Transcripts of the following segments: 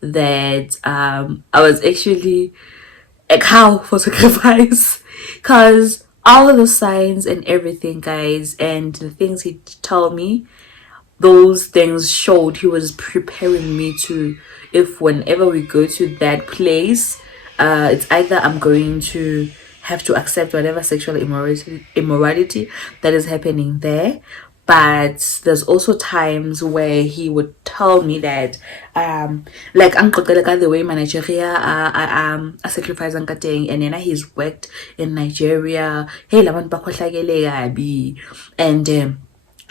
that I was actually a cow for sacrifice, because all the signs and everything, guys, and the things he told me, those things showed he was preparing me to, if whenever we go to that place, it's either I'm going to have to accept whatever sexual immorality that is happening there. But there's also times where he would tell me that like uncle the way my Nigeria a sacrifice and then he's worked in Nigeria. Hey, labantu bakhohlakele kabi. And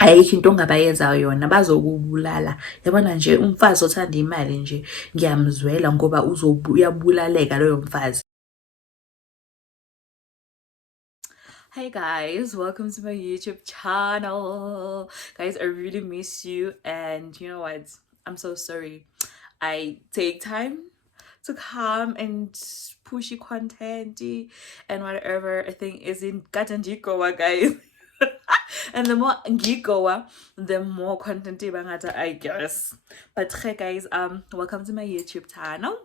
ayikho into ongabayenzayo yona, bazokubulala. Yabona nje umfazi othanda imali nje, ngiyamzwela ngoba uyabulaleka loyo mfazi. Hi guys, welcome to my YouTube channel. Guys, I really miss you, and you know what? I'm so sorry. I take time to come and push you content and whatever I think is in Gatanjikowa, guys. And the more Ngikowa, the more content ibangata, I guess. But hey guys, welcome to my YouTube channel.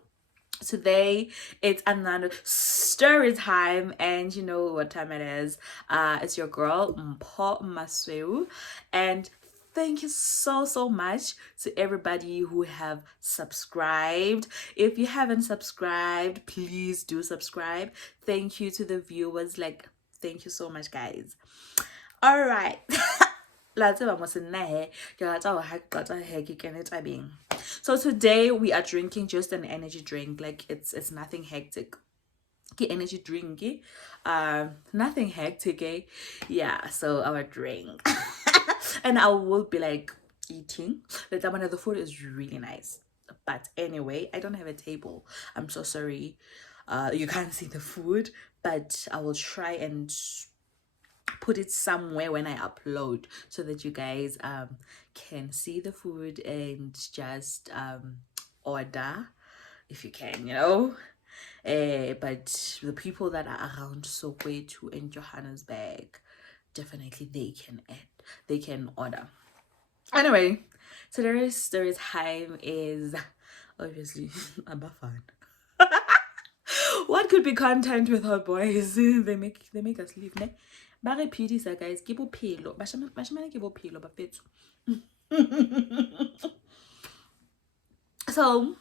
Today it's another story time, and you know what time it is. It's your girl Mpho Masweu, and thank you so much to everybody who have subscribed. If you haven't subscribed, please do subscribe. Thank you to the viewers, like thank you so much, guys. All right. So today we are drinking just an energy drink. Like it's nothing hectic. Energy drink, nothing hectic, eh? Yeah. So our drink, and I will be like eating. The food is really nice, but anyway, I don't have a table. I'm so sorry. You can't see the food, but I will try and put it somewhere when I upload so that you guys can see the food and just order if you can, you know. But the people that are around Soweto and Johannesburg, definitely they can order. Anyway, today's story time is obviously about fun. What could be content with our boys? They make us live, ne? Ba re phedisa, guys, ke bophelo. Bashemane ke bophelo bafethu. So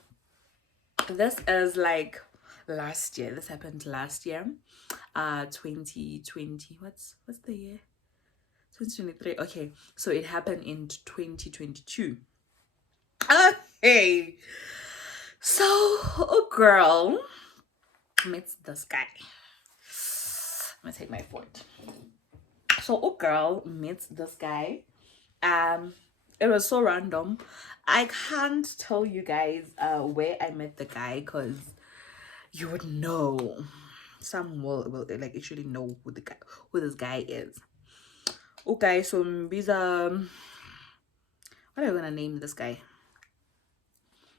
this is like last year. This happened last year. 2020. What's the year? 2023. Okay. So it happened in 2022. Okay. So a girl meets this guy. I'm gonna take my phone. So a girl meets this guy. It was so random. I can't tell you guys where I met the guy, because you would know. Some will like actually know who this guy is. Okay, so Mbiza, what are we gonna name this guy?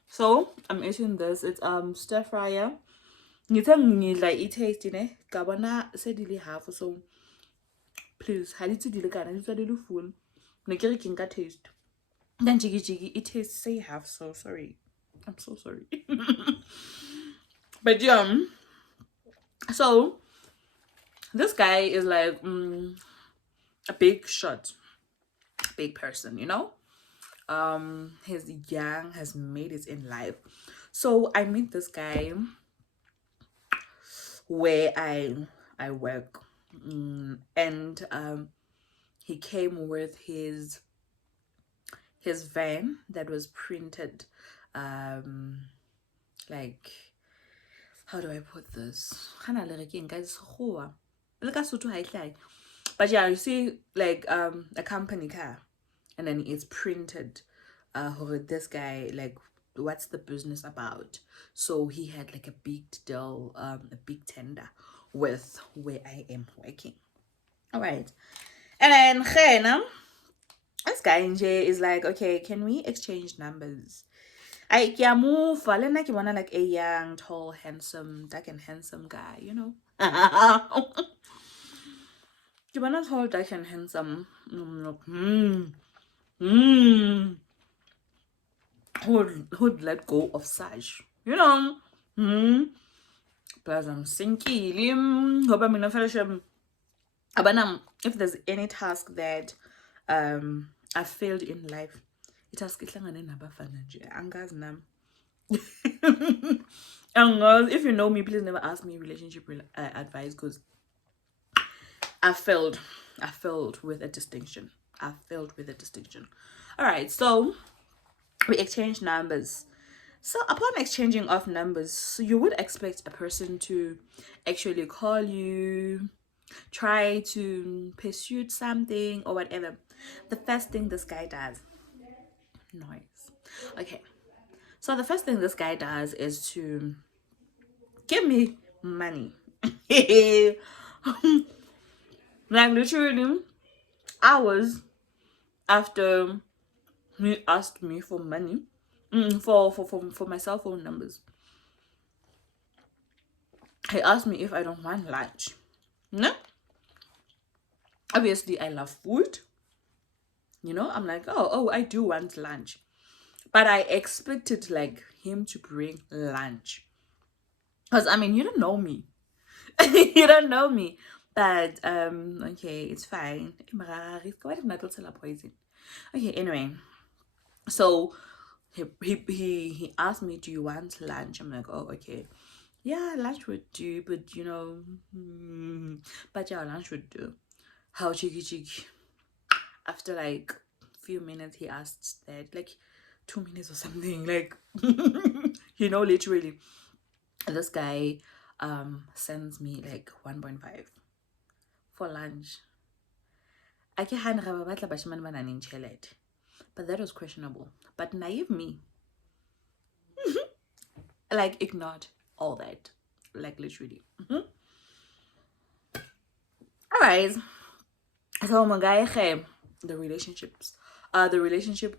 So I'm eating this. It's stir fryer. Ngithe i-taste ne kabona sedile half, so please haditse dile kana ditsa dile full ne ke re ke nka taste, then jiggy it tastes say half, so sorry, I'm so sorry. But yeah, so this guy is like a big shot, big person, you know. He's young, has made it in life. So I meet this guy where I work, and he came with his van that was printed, like, how do I put this? But yeah, you see, like a company car, and then it's printed this guy, like, what's the business about. So he had like a big deal, a big tender with where I am working. All right. And then this guy is like, okay, can we exchange numbers? I move like a young, tall, handsome, dark and handsome guy, you know. Tall, dark and handsome. who'd let go of such, you know. Plus I'm sinking. Hope I'm in a fellowship. But if there's any task that I failed in life, it has ihlangane nabafana nje. Angazi nami. And if you know me, please never ask me relationship advice, because I failed. I failed with a distinction. I failed with a distinction. All right, so we exchange numbers. So upon exchanging of numbers, you would expect a person to actually call you, try to pursue something or whatever. The first thing this guy does, noise. Okay, so the first thing this guy does is to give me money. Like literally hours after he asked me for money, for my cell phone numbers. He asked me if I don't want lunch. No, obviously I love food. I'm like, oh, I do want lunch, but I expected like him to bring lunch, because I mean, you don't know me. You don't know me. But okay, it's fine. Why did my daughter poison? Okay, anyway, so he asked me, do you want lunch? I'm like, oh, okay, yeah, lunch would do, but but yeah, lunch would do. How cheeky. After like few minutes, he asked that, like 2 minutes or something, like literally this guy sends me like 1.5 for lunch. I can but that was questionable. But naive me, like, ignored all that, like, literally. Alright, so my guy, the relationship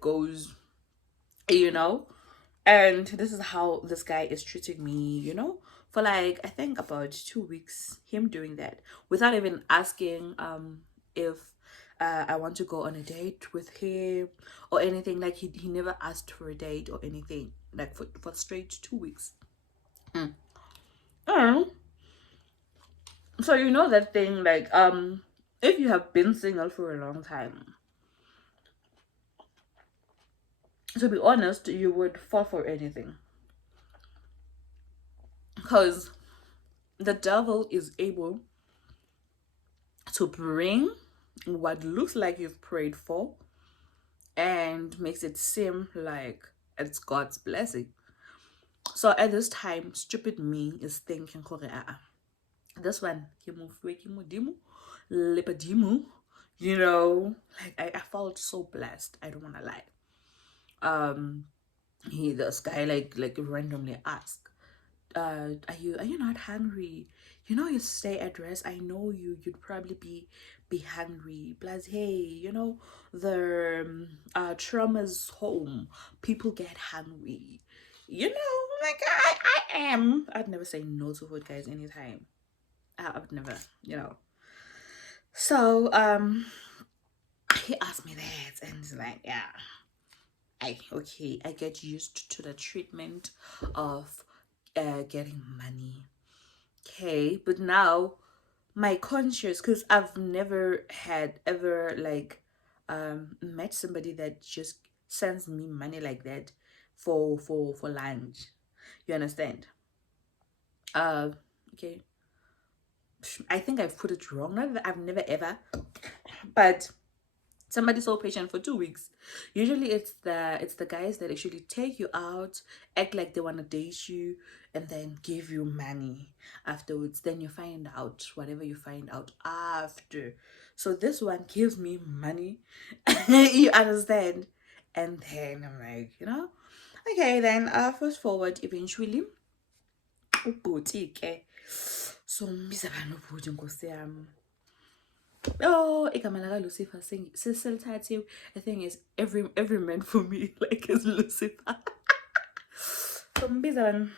goes, and this is how this guy is treating me, for like, I think about 2 weeks, him doing that without even asking if I want to go on a date with him or anything. Like, he never asked for a date or anything, like, for straight 2 weeks. So that thing, like, if you have been single for a long time, to be honest, you would fall for anything, because the devil is able to bring what looks like you've prayed for and makes it seem like it's God's blessing. So at this time, stupid me is thinking, this one, like, I felt so blessed. I don't want to lie. This guy, like randomly asked, are you not hungry? Your stay address, I know you'd probably be hungry. Plus, hey, the trauma's home, people get hungry. Like, I am. I'd never say no to food, guys, anytime. I would never. So he asked me that, and he's like, yeah, I get used to the treatment of getting money. Okay, but now my conscience, because I've never had ever like met somebody that just sends me money like that for lunch. You understand? Okay. I think I've put it wrong. Not that I've never ever, but somebody so patient for 2 weeks. Usually it's the guys that actually take you out, act like they want to date you, and then give you money afterwards. Then you find out whatever you find out after. So this one gives me money. You understand? And then I'm like, okay, then fast forward, eventually ubhuti ke, so mbiza bani ubhuti, nkosi yami. Oh, igama laka Lucifer selithathiwe. The thing is, every man for me like is Lucifer. So mbiza,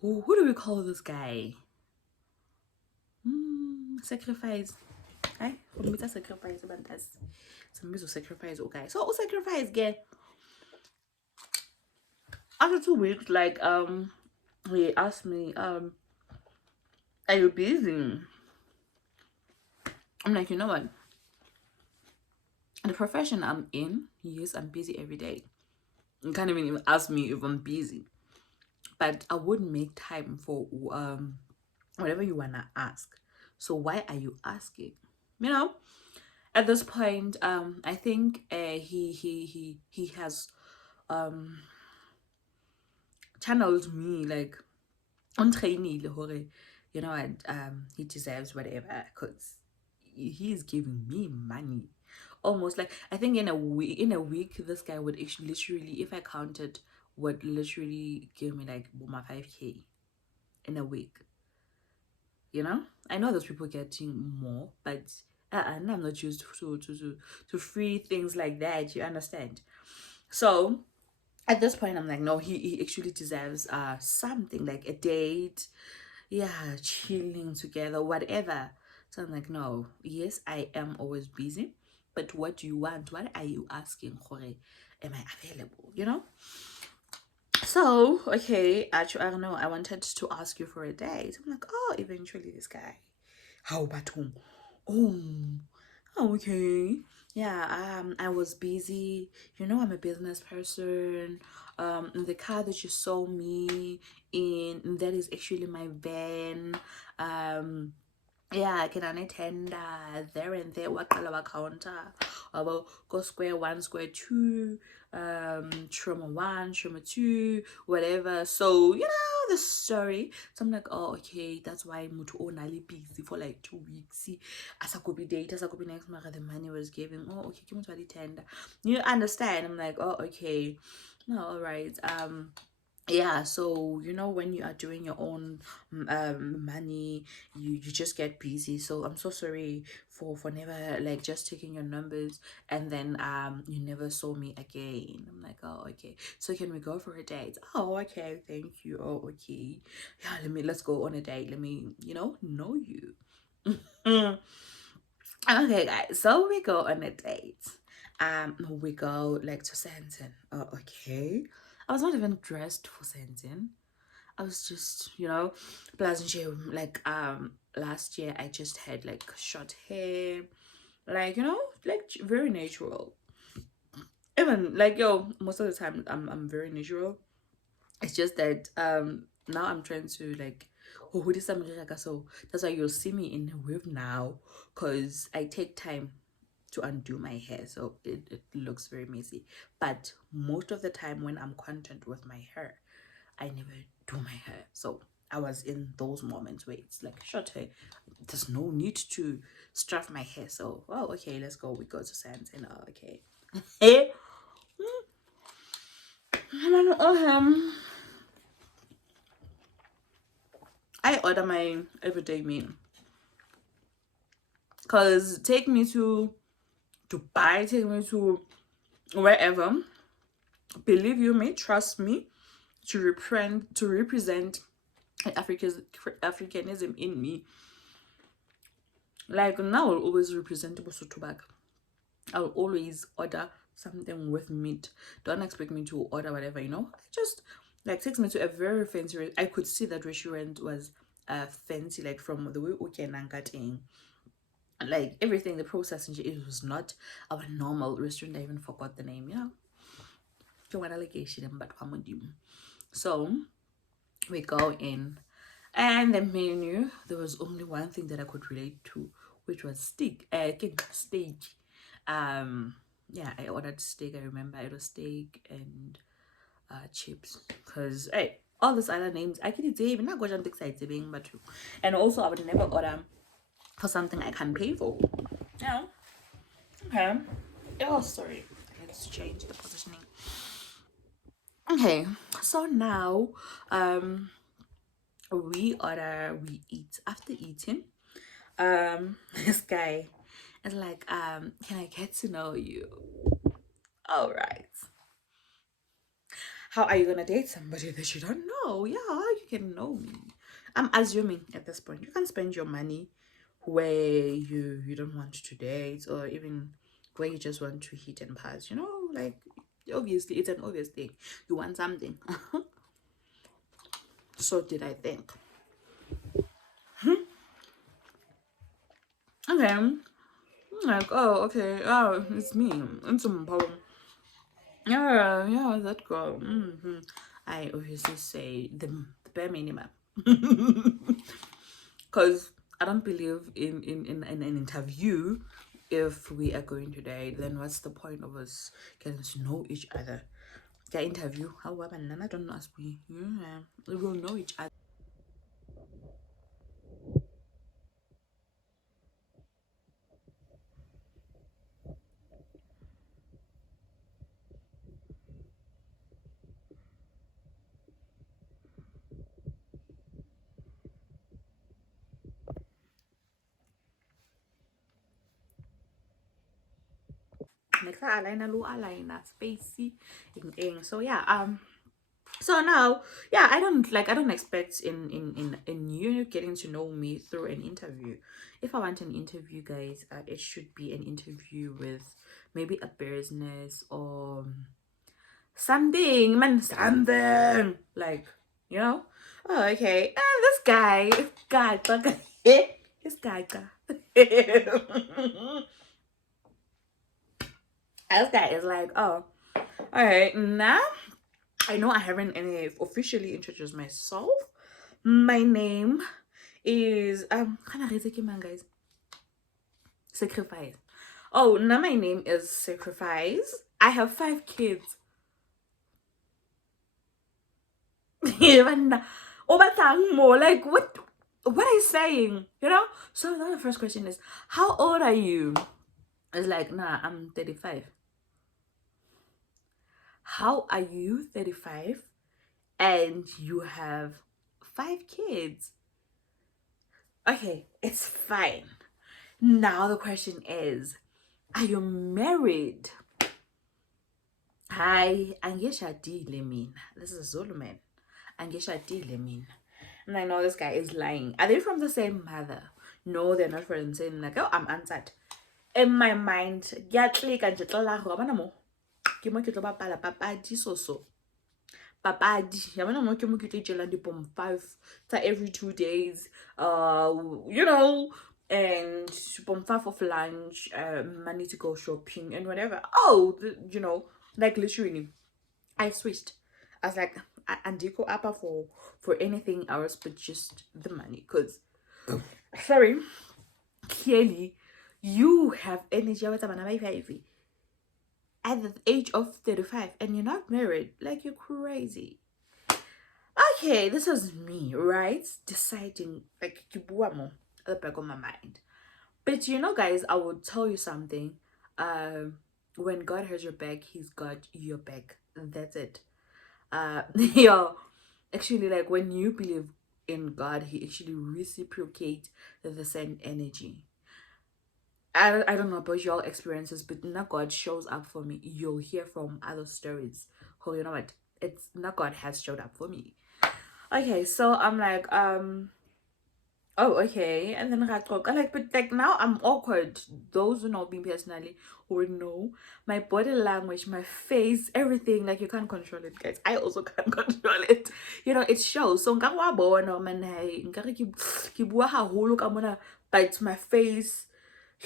who do we call this guy? Sacrifice. Hayi, umbitha sacrifice abantu as. Sambiza sacrifice, okay. So sacrifice ke. after 2 weeks, like he asked me, are you busy? I'm like, you know what? The profession I'm in, yes, I'm busy every day. You can't even ask me if I'm busy. But I would make time for whatever you wanna ask. So why are you asking? You know, at this point, I think he has um channeled me like on training, you know what, he deserves whatever, because he's giving me money. Almost like, I think in a week this guy would actually literally, if I counted, would literally give me like my 5K in a week. You know, I know those people getting more, but and I'm not used to free things like that, you understand? So at this point I'm like, no, he actually deserves something, like a date, yeah, chilling together, whatever. So I'm like, no, yes, I am always busy, but what do you want? What are you asking for? Am I available, you know? So okay, actually, I don't know, I wanted to ask you for a date. I'm like, oh, eventually this guy, how about him? Oh, okay. Yeah, I was busy. You know, I'm a business person. The car that you saw me in, that is actually my van. Yeah, I can unattend there and there. What color counter? About go square one, square two, trauma one, trauma two, whatever. So you know the story. So I'm like, oh, okay, that's why Mutu only busy for like 2 weeks. See, as I could be date, as I could be next month, the money was giving. Oh, okay, give me 20 tender. You understand? I'm like, oh, okay, no, all right. Yeah, so you know, when you are doing your own money, you just get busy. So I'm so sorry for never like just taking your numbers, and then you never saw me again. I'm like, oh, okay, so can we go for a date? Oh, okay, thank you. Oh, okay, yeah, let's go on a date. Let me, know you. Okay, guys, so we go on a date. We go like to Santon. Oh, okay. I was not even dressed for Santon. I was just, pleasant shade. Like last year I just had like short hair, like like very natural. Even like most of the time I'm very natural. It's just that now I'm trying to like, oh, who did something like that? So that's why you'll see me in a wave now, because I take time to undo my hair, so it looks very messy. But most of the time when I'm content with my hair, I never do my hair. So I was in those moments where it's like short hair, there's no need to strap my hair. So, oh, okay, let's go. We go to Santon. Oh, okay. Hey, I order my everyday meal, because take me to Dubai, take me to wherever. Believe you me, trust me, to represent Africanism in me. Like now, I'll always represent Bosoto bag. I'll always order something with meat. Don't expect me to order whatever, I just like takes me to a very fancy I could see that restaurant was fancy, like from the way okay and cutting, like everything, the processing, it was not our normal restaurant. I even forgot the name, don't want allegation, but so we go in, and the menu, there was only one thing that I could relate to, which was steak. Um, yeah, I ordered steak. I remember it was steak and chips. Cause hey, all these other names I can even not go to excited being but true. And also I would never order for something I can't pay for. Yeah. Okay. Oh, sorry. Let's change the positioning. Okay. So now, we eat. After eating, this guy is like, can I get to know you? All right. How are you gonna date somebody that you don't know? Yeah, you can know me. I'm assuming at this point you can spend your money where you don't want to date, or even where you just want to hit and pass, like Obviously, it's an obvious thing. You want something. So did I think. Okay. I'm like, oh, okay. Oh, it's me. It's some problem. Yeah, yeah, that girl. I obviously say the bare minimum. Because I don't believe in an interview. If we are going to date, then what's the point of us getting to know each other? The interview, however, none I don't know as we will know each other. Next aligner, low aligner, spacey, so yeah. So now, yeah, I don't expect in you getting to know me through an interview. If I want an interview, guys, it should be an interview with maybe a business or something, man, something like, you know. Oh, okay. This guy, this guy, this guy is like, oh, all right, now I know I haven't any officially introduced myself. My name is kind of guys. Sacrifice. Oh, now my name is Sacrifice. I have 5 kids. Even more like what are you saying? You know? So now the first question is, how old are you? It's like, nah, I'm 35. How are you 35 and you have 5 kids? Okay, it's fine. Now the question is, are you married? Hi, angishadile mina. This is a Zulu man. Angishadile mina. And I know this guy is lying. Are they from the same mother? No, they're not from the same. Like, oh, I'm answered. In my mind, ke a ntlela go bona mo. Ke mo ke tlo bapala papadi so. Papadi. Ya bona mo ke mo ke tlo itjela dipom 5 every 2 days. You know, and pom 5 of lunch, money to go shopping and whatever. Oh, you know, like literally I switched. I was like, Andiko Appa for anything else but just the money. Because, sorry, clearly, you have energy at the age of 35 and you're not married. Like, you're crazy. Okay, this was me, right? Deciding, like, at the back of my mind. But you know, guys, I will tell you something. When God has your back, He's got your back. That's it. Yeah, actually, like when you believe in God, He actually reciprocates the same energy. I don't know about your experiences, but now God shows up for me. You'll hear from other stories. Oh, you know what? It's not God has showed up for me. Okay, so I'm like, oh, okay. And then I talk. I like, but like now I'm awkward. Those who know me personally would know my body language, my face, everything. Like you can't control it, guys. I also can't control it. You know, it shows. So nka wa bona man hey, nka re ke bua haholo ka mona, but my face,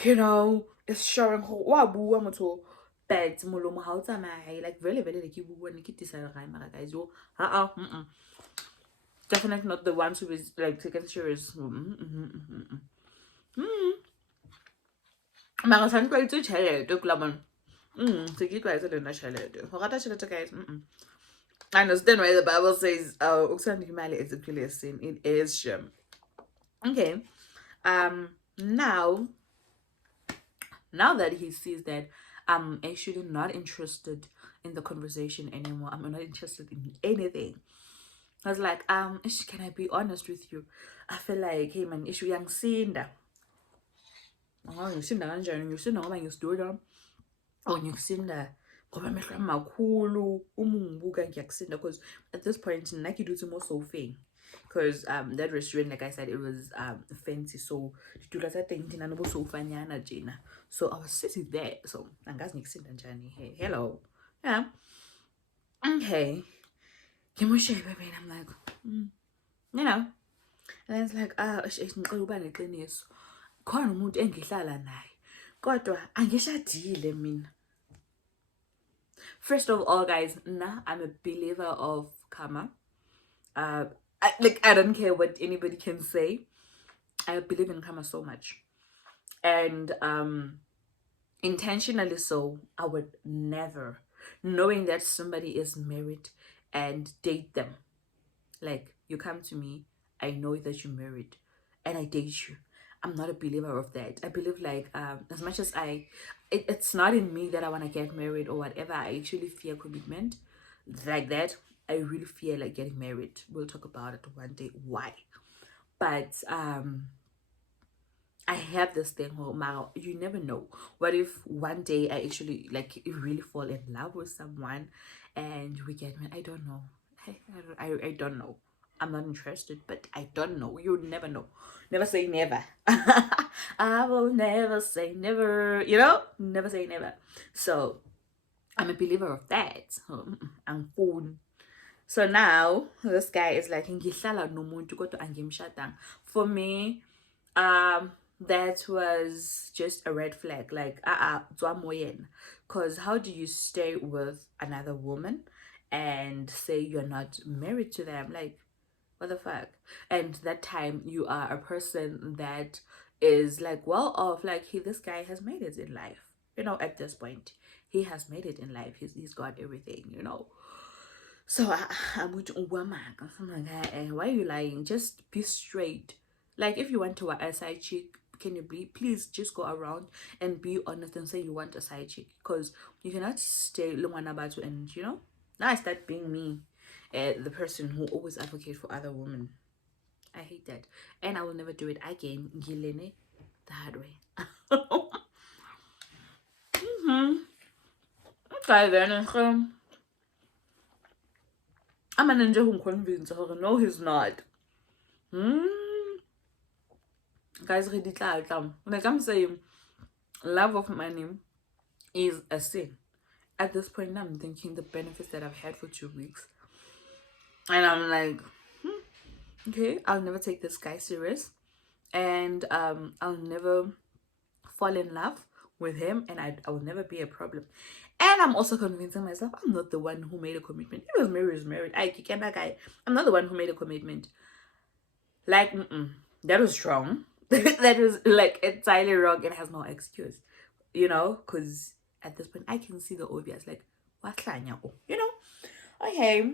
you know, is showing wa bua motho. But molomo ha o tsamaya like very like ke bua ne ke tisa ga mara guys. Yo, definitely not the ones who is like taken serious. Mara sa ntwa itse tšhelete ke la bona. Se ke tlwaetse le nna tšhelete. Go rata tšhelete guys. I understand why the Bible says ukusanda imali is actually a sin. It is shame. Okay. Now that he sees that I'm actually not interested in the conversation anymore. I'm not interested in anything. I was like, can I be honest with you? I feel like, hey man, issue yang sinda. Oh, ngisinda kanjani? Ngisinda ngoba ngisidudla. Oh, ngisinda ngoba amehlo amakhulu. Uma ungibuka ngiyakusinda because at this point nakiduthi mo sofeng. Because that restaurant, like I said, it was fancy. So ditulo tsa teng di na le bo sofanyana jena. So I was sitting there. So angazi ngisinda njani. Hey, hello. Yeah. Okay. Give me shape, baby. And I'm like, you know. And then it's like, ngicela ukuba neqiniso. Khona umuntu engihlala naye. Kodwa angishadile mina. First of all, guys, nah, I'm a believer of karma. Uh, I don't care what anybody can say. I believe in karma so much, and intentionally so. I would never, knowing that somebody is married, and date them. Like you come to me, I know that you're married, and I date you. I'm not a believer of that. I believe like as much as it's not in me that I want to get married or whatever. I actually fear commitment, like that. I really fear like getting married. We'll talk about it one day. Why? But I have this thing, oh Mara, you never know. What if one day I actually like really fall in love with someone and we get married? I don't know. I don't know. I'm not interested, but I don't know. You never know. Never say never. I will never say never, you know? Never say never. So I'm a believer of that. So, I'm phone. So now this guy is like ngihlala nomuntu kodwa angimshadanga. For me, that was just a red flag. Like because how do you stay with another woman and say you're not married to them? Like, what the fuck? And that time you are a person that is like well off. Like this guy has made it in life, at this point he has made it in life. He's got everything. So I'm going to Uwamaka. I'm like, why are you lying? Just be straight. Like, if you want to a side chick, can you please just go around and be honest and say you want a side chick? Because you cannot stay long about and now I start being me, the person who always advocates for other women. I hate that, and I will never do it again. Gilene, the hard way. Okay then. I'm an angel who convince her. No, he's not. Guys, read it out. Like I'm saying, love of money is a sin. At this point, I'm thinking the benefits that I've had for 2 weeks, and I'm like, okay, I'll never take this guy serious, and I'll never fall in love with him, and I will never be a problem. And I'm also convincing myself I'm not the one who made a commitment. He was married, I can that guy. I'm not the one who made a commitment. Like, that was wrong. That was like entirely wrong and has no excuse. Because at this point I can see the obvious. Like, what Okay.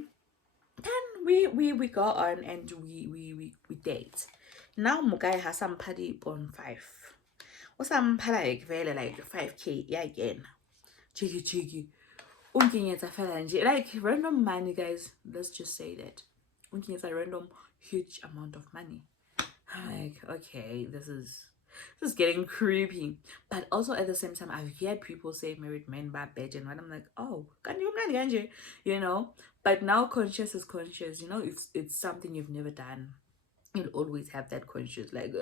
Then we go on and we date. Now Mugai has some party on 5. Or some like very like 5K, yeah, again. Cheeky. Like random money, guys. Let's just say that. It's a random huge amount of money. I'm like, okay, this is getting creepy. But also at the same time, I've heard people say married men bad bitch, and I'm like, oh, can you? But now conscious is conscious. If it's something you've never done, you'll always have that conscious, like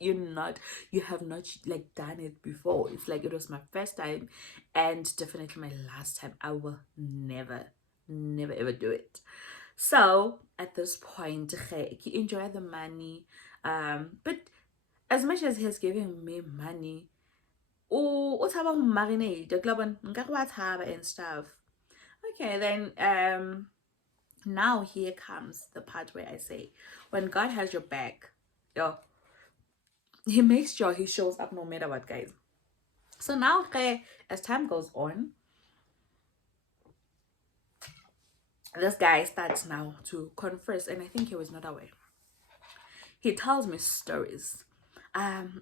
you have not like done it before. It's like it was my first time and definitely my last time. I will never ever do it. So at this point, he enjoy the money, but as much as he's giving me money, o thaba go marinate and stuff. Okay, then now here comes the part where I say, when God has your back, yo, he makes sure he shows up no matter what, guys. So now, as time goes on, this guy starts now to confess, and I think he was not aware. He tells me stories.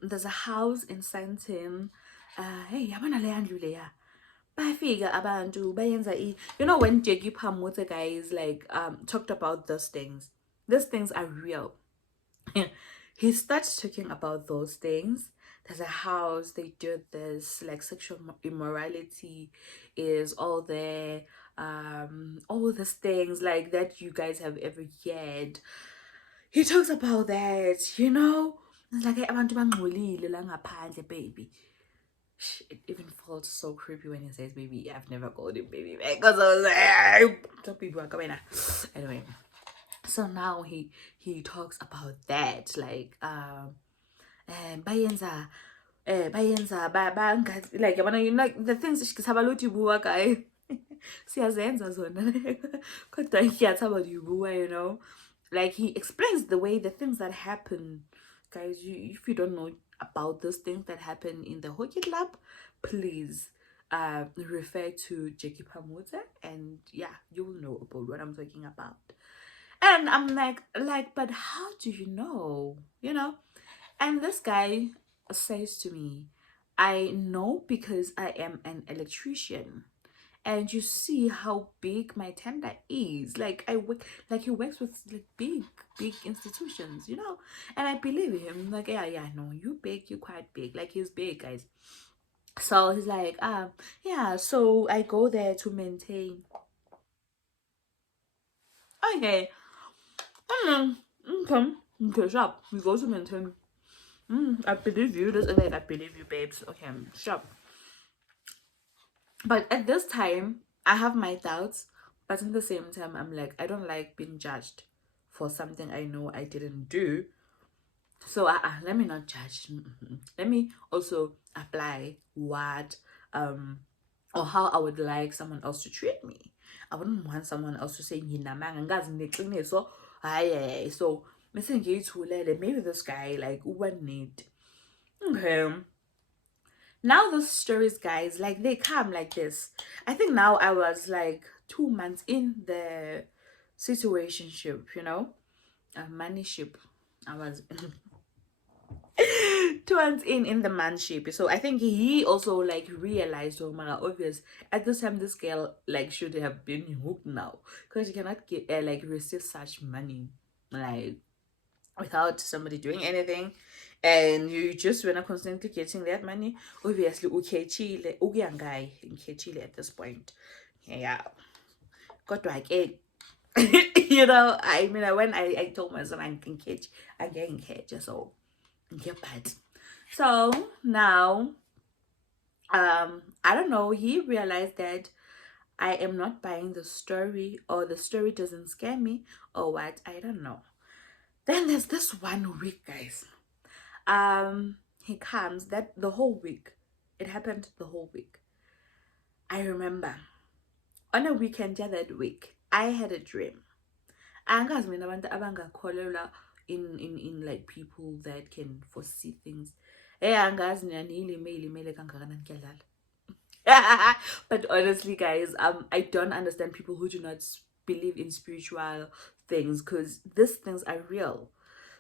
There's a house in Santin. Hey, yabona le yandlu leya. Bafika abantu bayenza when Jackie Pamute guys like talked about those things. These things are real. He starts talking about those things. There's a house, they do this, like sexual immorality is all there. All these things like that you guys have ever heard. He talks about that. It's like abantu bangcolile la ngaphandle, baby. It even felt so creepy when he says baby. I've never called him baby because I was like, some people are coming. Anyway, so now he talks about that, like bayenza bayenza like yabona, you know, like the things sabala uthi buwa guy siyazenza zona kodwa ngiyathaba uyibuwa, you know, like he explains the way the things that happen, guys. If you don't know about those things that happen in the hockey club, please refer to Jackie Pamota, and yeah, you will know about what I'm talking about. And I'm like, but how do you know? You know? And this guy says to me, I know because I am an electrician. And you see how big my tender is. Like I work, like he works with like big institutions, you know. And I believe him. Like, yeah, no, you big, you quite big. Like he's big, guys. So he's like, yeah. So I go there to maintain. Okay, okay, okay, shop. We go to maintain. I believe you. This like I believe you, babes. Okay, shop. But at this time, I have my doubts. But at the same time, I'm like, I don't like being judged for something I know I didn't do. So let me not judge. Let me also apply what or how I would like someone else to treat me. I wouldn't want someone else to say so so maybe this guy like what need. Okay. Now the stories, guys, like they come like this. I think now I was like 2 months in the situationship, you know, a money ship. I was 2 months in the manship. So I think he also like realized, oh my god, obvious at this time this girl like should have been hooked now, because you cannot get like receive such money like without somebody doing anything, and you just when are constantly getting that money. Obviously ukhetshile ukuyangayi ngikhetshile at this point. Yeah, kodwa ke you know, I mean, when I told myself I'm catch, I'm getting catch, so yeah, but so now I don't know, he realized that I am not buying the story, or the story doesn't scare me, or what, I don't know. Then there's this one week, guys. He comes that the whole week. It happened the whole week. I remember on a weekend, yeah, that week, I had a dream. Angazi mina abantu abangakholelwa in like people that can foresee things. Angazi mina nilimele kangakanani kuyadlala. But honestly, guys, I don't understand people who do not believe in spiritual things, because these things are real.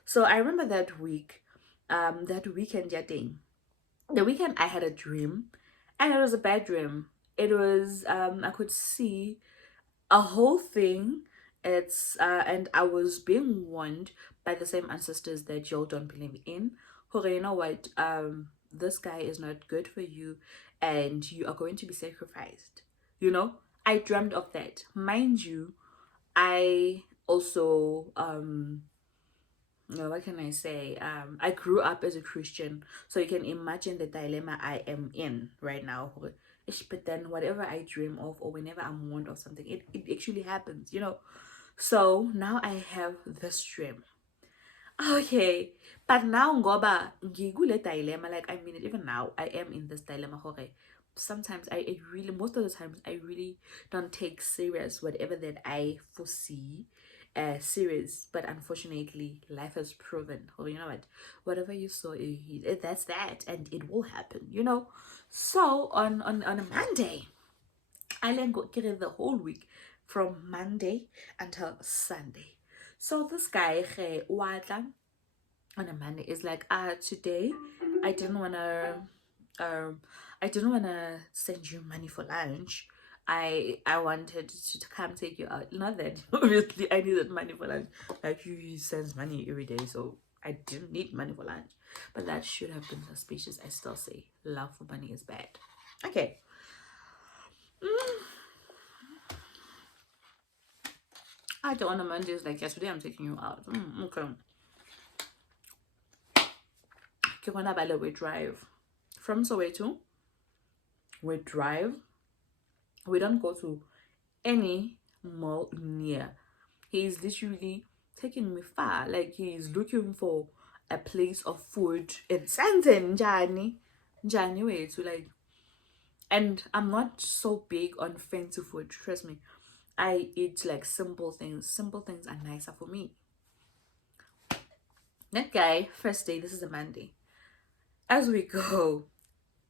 So I remember that week, that weekend, yeah, thing. The weekend I had a dream, and it was a bad dream. It was I could see a whole thing. It's and I was being warned by the same ancestors that y'all don't believe in. Okay, you know what? This guy is not good for you, and you are going to be sacrificed. You know, I dreamt of that. Mind you, I also what can I say? I grew up as a Christian, so you can imagine the dilemma I am in right now. But then whatever I dream of, or whenever I'm warned of something, it actually happens, you know. So now I have this dream. Okay, but now ngoba ngikule dilemma, like I mean it, even now I am in this dilemma. Okay, sometimes I really, most of the times I really don't take serious whatever that I foresee serious, but unfortunately life has proven, oh, you know what, whatever you saw, that's that, and it will happen, you know. So on a Monday, I then go get it the whole week from Monday until Sunday. So this guy Wadla on a Monday is like, today I didn't wanna um I didn't wanna send you money for lunch. I wanted to come take you out. Not that obviously I needed money for lunch. Like he sends money every day, so I didn't need money for lunch. But that should have been suspicious. I still say love for money is bad. Okay. I don't want a Monday is like, yes, today I'm taking you out. Okay. Ke gona ba le we drive from Soweto we drive. We don't go to any mall near. He's literally taking me far. Like he's looking for a place of food in Santen Njani way to like. And I'm not so big on fancy food. Trust me, I eat like simple things. Simple things are nicer for me. That guy, first day. This is a Monday. As we go,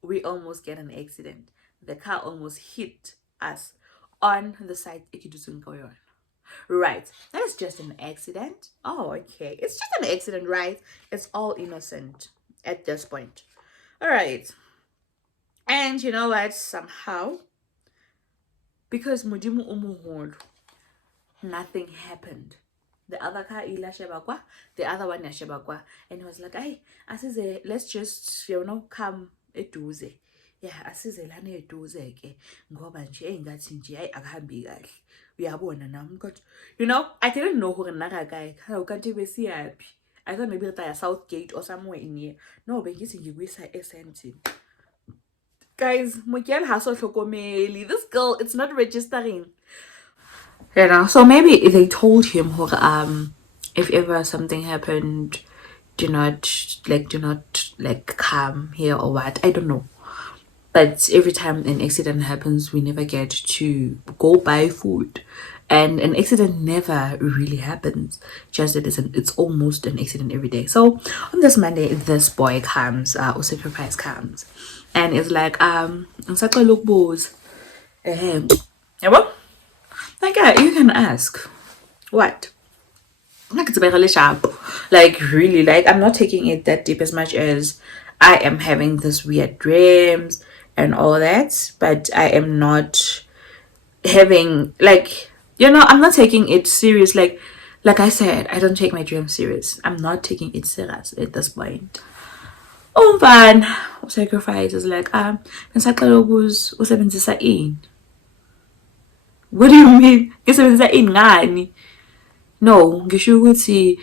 we almost get an accident. The car almost hit us on the side. Right. That is just an accident. Oh, okay. It's just an accident, right? It's all innocent at this point. All right. And you know what? Somehow, because Mudimu Umuhol, nothing happened. The other car ilashebakwa, the other one yashebakwa. And he was like, hey, asize, let's just, come eduze. Yeah, asize lana eduze ke. Ngoba nje engathi nje ayi akahambi kahle. Uyabona nami kodwa I didn't know who naka guy. How can't you be happy? I thought maybe at Southgate or somewhere in here. No, but he's in Ugwisa SNT. Guys, Miguel has also this girl, it's not registering. So maybe they told him if ever something happened, do not come here or what. I don't know. But every time an accident happens, we never get to go buy food. And an accident never really happens. Just it's almost an accident every day. So on this Monday, this boy comes, or sacrifice comes, and it's like look boys. Yeah, like you can ask what? Like it's very sharp. Like really, like I'm not taking it that deep as much as I am having this weird dreams and all that, but I am not having I'm not taking it serious. Like I said, I don't take my dreams serious. I'm not taking it serious at this point. Oh man, sacrifice is like usebenzisa ini? What do you mean? Ngisebenzisa ini ngani? No, ngisho ukuthi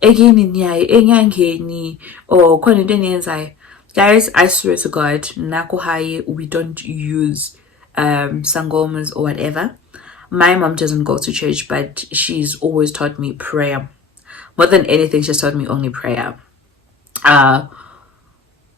ekini niyaye enyangeni or khona into eniyenzayo. Guys, I swear to God, nakuhaye we don't use sangomas or whatever. My mom doesn't go to church, but she's always taught me prayer. More than anything, she's taught me only prayer. Yeah,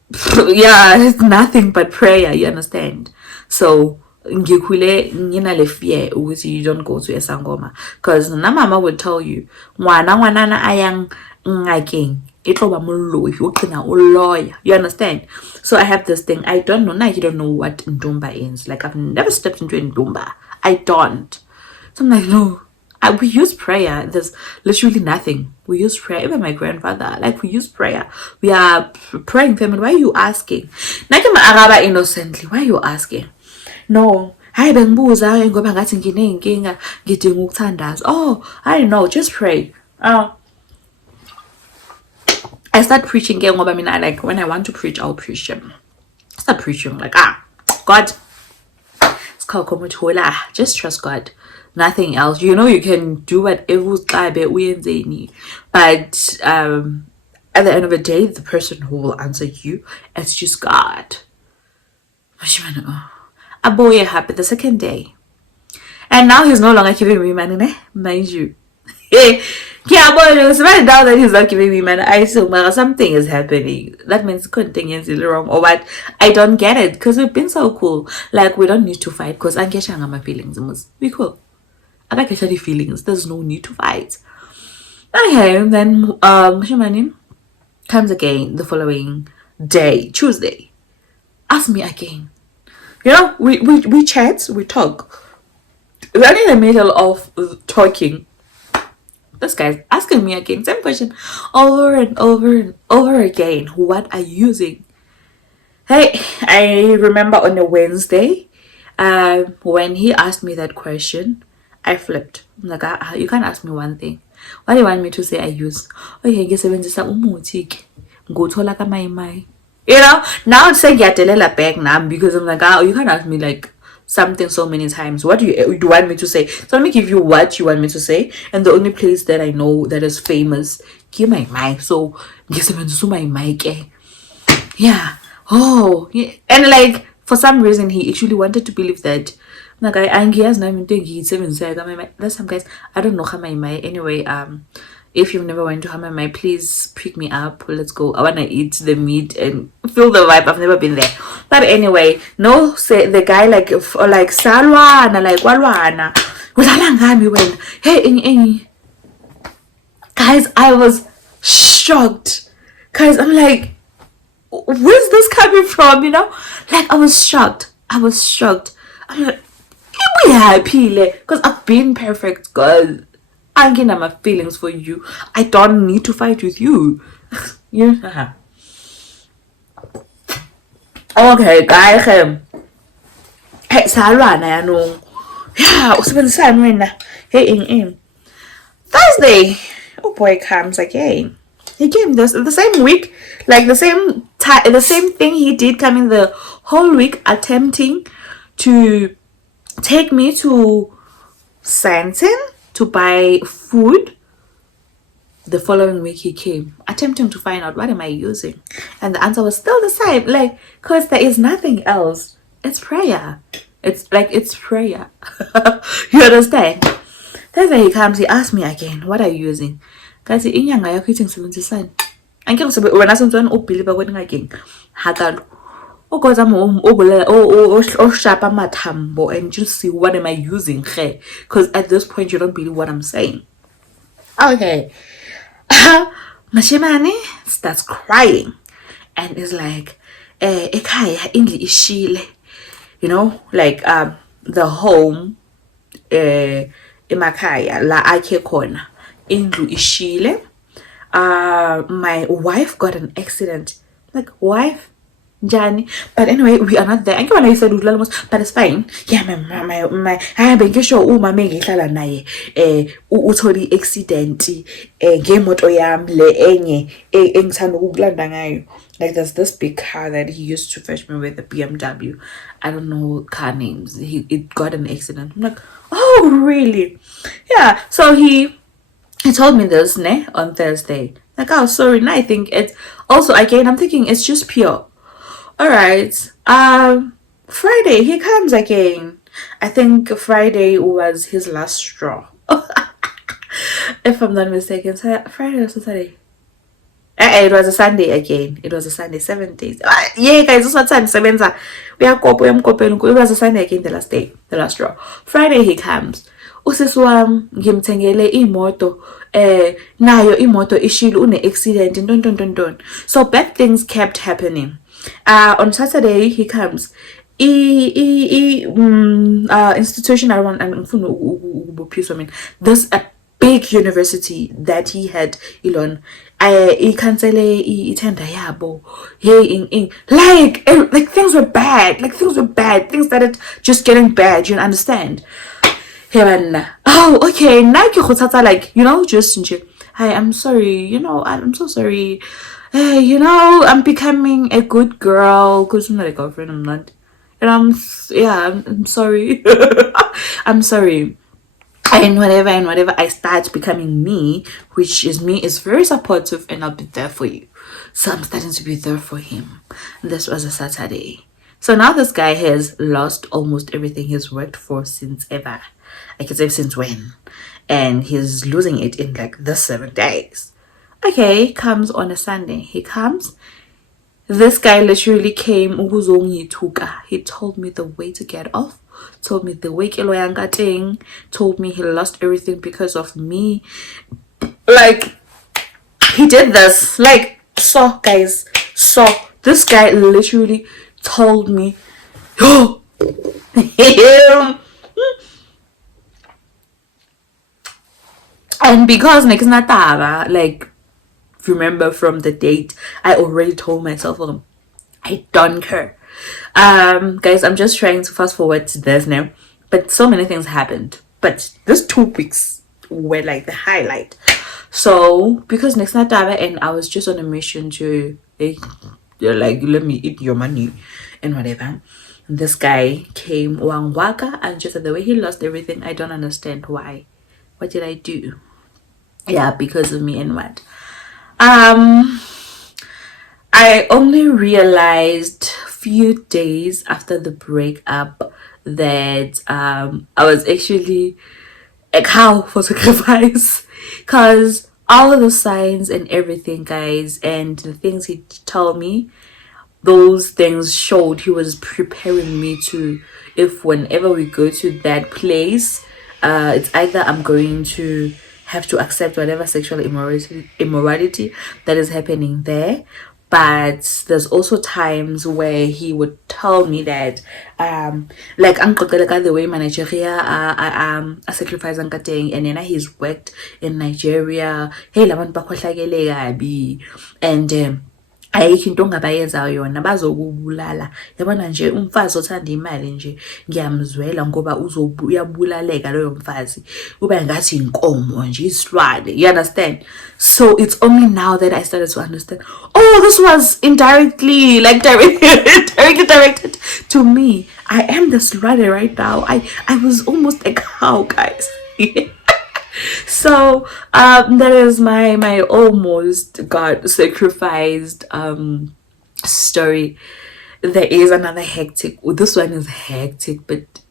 it's nothing but prayer, you understand? So ngikhule nginale fear ukuthi you don't go to a sangoma, because na mama would tell you ngwanana ayang ngakeng itloba mollo if you ugcina uloya, you understand? So I have this thing. I don't know, now you don't know what ndumba is. Like I've never stepped into a ndumba. I don't. So I'm like, no, we use prayer. There's literally nothing. We use prayer. Even my grandfather, we use prayer. We are praying family. Why are you asking? Nakima araba innocently. Why are you asking? No. Hayi bengibuza ngoba ngathi nginenkinga ngidinga ukuthandaza. Oh, I don't know, just pray. I start preaching ngoba mina when I want to preach, I'll preach him. Start preaching God, it's called just trust God. Nothing else. You can do whatever, but at the end of the day, the person who will answer you, it's just God. A boy happened the second day, and now he's no longer giving me money, mind you. Yeah, boy, it's right now that he's not giving me money. I assume something is happening. That means something is wrong or what? I don't get it, because we've been so cool. Like we don't need to fight, because I get my feelings. Be cool. I don't get any feelings. There's no need to fight. Okay, then Shimani comes again the following day, Tuesday. Ask me again. We chat, we talk. We're in the middle of talking. This guy's asking me again, same question, over and over and over again. What are you using? Hey, I remember on a Wednesday, when he asked me that question, I flipped. I'm like, you can't ask me one thing. What do you want me to say I use? Okay, ngisebenzisa umuthi ke. Ngothola ka mai. Now it's saying ngiyatelela back now, because I'm like, you can't ask me something so many times. What do you want me to say? So let me give you what you want me to say. And the only place that I know that is famous, give my mic. So ngisebenzisa my mic. Yeah. Oh, yeah. And for some reason he actually wanted to believe that like I guess that's some guys. I don't know Hamaimai. Anyway, if you've never went to Hamaimai, please pick me up. Let's go. I wanna eat the meat and feel the vibe. I've never been there. But anyway, no, say the guy like Salwana, like Walwana. We went, hey, guys, I was shocked. Guys, I'm like, where's this coming from? You know, like I was shocked. I'm like, we happy, because I've been perfect, girl. I get my feelings for you. I don't need to fight with you. You know. Okay, guys. Hey, salwana yanong. Yeah, usebenzisana wena. Hey, Thursday. Oh boy, comes again. He came the same week, like the same time, the same thing he did coming the whole week, attempting to take me to Santon to buy food. The following week he came, attempting to find out what am I using, and the answer was still the same, like, cause there is nothing else. It's prayer. It's prayer. You understand? Thursday he comes, he asks me again, what are you using? Guys, inyanga yakho ithi ngisebenzisana. Angeke ngisebenze wena senzweni ubhiliva kweni ngageng. Hakalo. Ugoza oshapa mathambo and just see what am I using here? Because at this point you don't believe what I'm saying. Okay. Mashimane starts crying and is like, ekhaya indli ishile. You know, like the home emakhaya la akhe khona indlu ishile. My wife got an accident. Like, wife? Jani. But anyway, we are not there. I can't say but it's fine. Yeah, my I been sure uma mengihlala naye utholi accident ngemoto yami le enye engithanda ukulanda ngayo. Like, there's this big car that he used to fetch me with, the BMW. I don't know car names. It got an accident. I'm like, oh really? Yeah. So he told me this on Thursday. Like, oh sorry. Now I think it's also, again, I'm thinking it's just pure. All right. Friday he comes again. I think Friday was his last straw. If I'm not mistaken. Friday or Saturday? It was a Sunday again. It was a Sunday, 7 days. Yeah, guys, this was Sunday. It was a Sunday again, the last day, the last straw. Friday he comes. Usisi wami ngimthengele imoto nayo imoto ishile une accident don. So bad things kept happening. On Saturday he comes. Institution I want and this a big university that he had Elon. I cancele itenda yabo. Hey like things were bad. Things started just getting bad, you understand? Oh, okay. Now like, you know, just hi, I'm sorry, you know, I'm so sorry. Hey, you know, I'm becoming a good girl because I'm not a girlfriend, I'm not. And I'm sorry. I'm sorry. And whatever I start becoming me, which is me, is very supportive and I'll be there for you. So I'm starting to be there for him. And this was a Saturday. So now this guy has lost almost everything he's worked for since ever. I can say since when. And he's losing it in like the 7 days. Okay, comes on a Sunday. He comes. This guy literally came. He told me the way to get off. Told me the way thing. Told me he lost everything because of me. Like, he did this. Like, so guys. So this guy literally told me, oh, and because next Natara, like, remember from the date, I already told myself, I don't care. Guys, I'm just trying to fast forward to this now, but so many things happened. But these 2 weeks were like the highlight. So because next Natara, and I was just on a mission to like, let me eat your money and whatever. And this guy came waka and just the way he lost everything. I don't understand why. What did I do? Yeah, because of me and what? I only realized few days after the breakup that I was actually a cow for sacrifice, because all the signs and everything, guys, and the things he told me, those things showed he was preparing me to, if whenever we go to that place, it's either I'm going to have to accept whatever sexual immorality that is happening there. But there's also times where he would tell me that like uncle the way my Nigeria a sacrifice and then he's worked in Nigeria, hey labantu bakhohlakele kabi, and ayikho into ongabayenzayo yona bazokubulala. Yabona nje umfazi othanda imali nje ngiyamzwela ngoba uyabulaleka loyo mfazi, kuba ngathi inkomo nje, isilwane, you understand. So it's only now that I started to understand, oh, this was indirectly like directly directed to me. I am the silwane right now. I was almost a cow, guys. So that is my almost got sacrificed story. There is another hectic, this one is hectic, but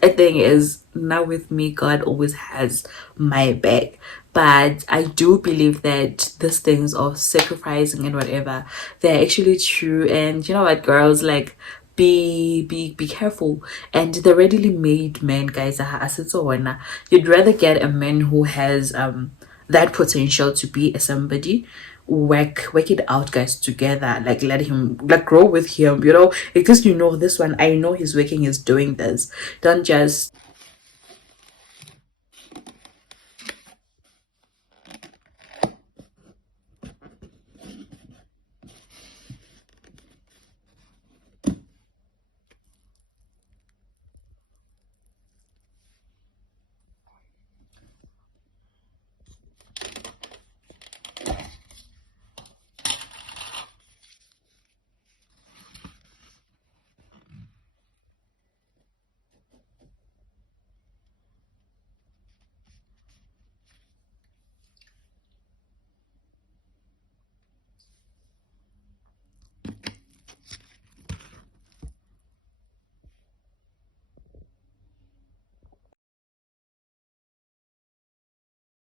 the thing is, now with me, God always has my back. But I do believe that these things of sacrificing and whatever, they're actually true. And you know what, girls, like, be careful. And the readily made men, guys, you'd rather get a man who has that potential to be a somebody. Work it out, guys, together. Like, let him, like, grow with him, because you know this one, I know he's working, he's doing this. Don't just